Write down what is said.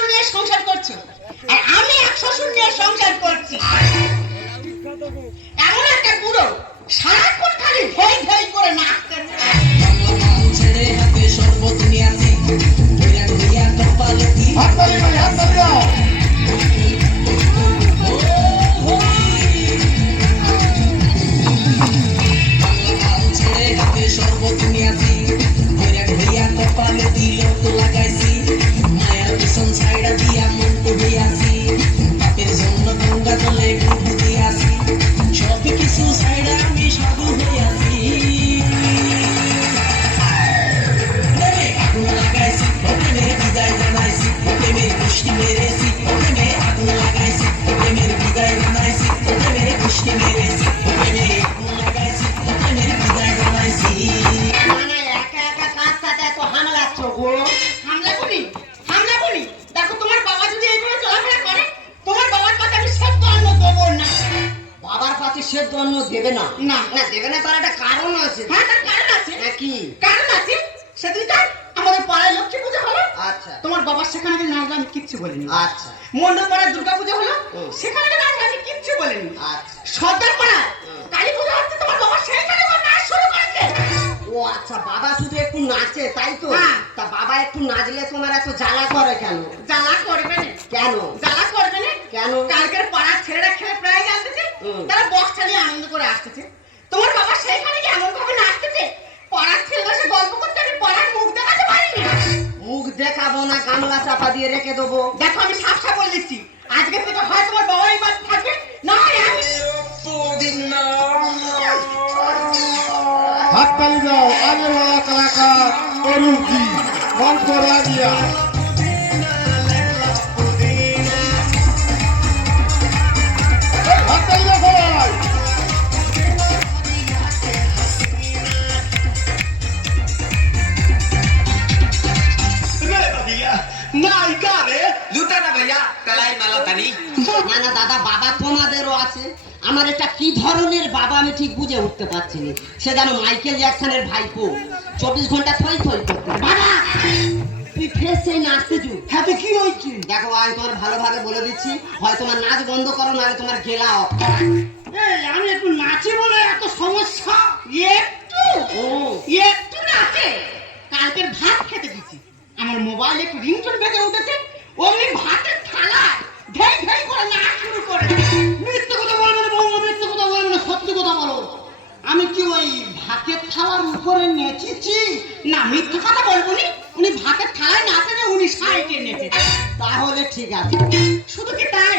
শাশুড়ি নিয়ে সংসার করছো আর আমি এক শ্বশুর নিয়ে সংসার করছি। এমন একটা বুড়ো সারাক্ষণ খালি ভই ভই করে নাচতে ছেড়ে হাতে শরবত নিয়ে আসি ধইরা ধইরা কপালে কি হাত তালি ভাই, হাত তালি দাও। ছেড়ে হাতে শরবত নিয়ে আসি ধইরা ধইরা কপালে তিলক লাগাইছি মায়ার পিছন ছাইড়া দিয়া মন হয়ে আসি পাপের জন্য গঙ্গা জলে ডুব দিয়ে আসি সব কিছু ছাইড়া আমি সাধু হয়ে আসি আগুন লাগাইছি প্রেমের বিদায় জানাইছি প্রেমের গোষ্ঠী মেরেছি প্রেমে আগুন লাগাইছি প্রেমের বিদায় জানাইছি প্রেমের গোষ্ঠী মেরেছি প্রেমে আগুন লাগাইছি প্রেমের বিদায় জানাইছি মানে একা একা কাজ সাথে এত হামলাচ্ছ গো। হামলা করি দেখো তোমার বাবা যদি এইভাবে চলাফেরা করে তোমার বাবার কাছে আমি সেদ্ধ অন্ন দেবো না। বাবার কাছে সেদ্ধ অন্ন দেবে না না না দেবে না তার একটা কারণ আছে হ্যাঁ তার কারণ আছে। নাকি কারণ আছে সেদিনকার আমাদের পাড়ায় লক্ষ্মী পুজো হলো আচ্ছা তোমার বাবার সেখানে যে নাচলো আমি কিচ্ছু বলিনি। আচ্ছা মন্ডল পাড়ায় দুর্গা পুজো হলো হুম। সেখানে যে নাচলো আমি কিচ্ছু বলিনি। আচ্ছা সর্দার পাড়ায় হুম। কালী পুজো হচ্ছে তোমার বাবা সেইখানে নাচ শুরু করেছে। ও আচ্ছা বাবা শুধু একটু নাচে তাই তো হ্যাঁ। তা বাবা একটু নাচলে তোমার এত জ্বালা করে কেন জ্বালা করবে না কেন জ্বালা করবে না কেন কালকের পাড়ার ছেলেরা খেলে প্রায় জানতেছে হুম। তারা বক্স চালিয়ে আনন্দ করে আসতেছে তোমার বাবা সেইখানে কি এমন ভাবে নাচতেছে পাড়ার ছেলেরা সে গল্প করতে আমি পাড়ার মুখ দেখাতে পারিনি। মুখ দেখাবো না গামলা চাপা দিয়ে রেখে দেবো দেখো আমি সাফ বলে দিচ্ছি আজকে থেকে হয় তোমার বাবা এই বাড়ি থাকবে না হয় আমি। হাত তালি দাও। আগে वाला कलाकार अरुण जी मंच पर आ गया। हाथ ताली दाও সবাই। नायिका रे लूटा ना भैया कलाई माला तनी না না দাদা বাবা তোমাদেরও আছে আমার এটা কি ধরনের বাবা আমি ঠিক বুঝে উঠতে পারছি না সে যেন মাইকেল জ্যাকসনের ভাইপো 24 ঘন্টা থই থই করতে বাবা তুই ফের সেই নাচতে যু হাতে কি হয়েছে দেখো আমি তোমার ভালোভাবে বলে দিচ্ছি হয় তোমার নাচ বন্ধ করো নাহলে তোমার গেলা অফ এই আমি একটু নাচি বলে এত সমস্যা একটু ও একটু নাচে কালকের ভাত খেতে দিচ্ছি আমার মোবাইলে একটু রিংটোন বেজে উঠেছে অমনি ভাতের থালায় ঢেই ঢেই করে নাচ শুরু করে। মিথ্যে কথা বলবে না বৌমা, মিথ্যে কথা বলবে না, সত্যি কথা বলো। আমি কি ওই ভাতের থালার উপরে নেচেছি? না মিথ্যে কথা বলবো নি, উনি ভাতের থালায় নাচেন উনি সাইডে নেচেছে। তাহলে ঠিক আছে শুধু কি তাই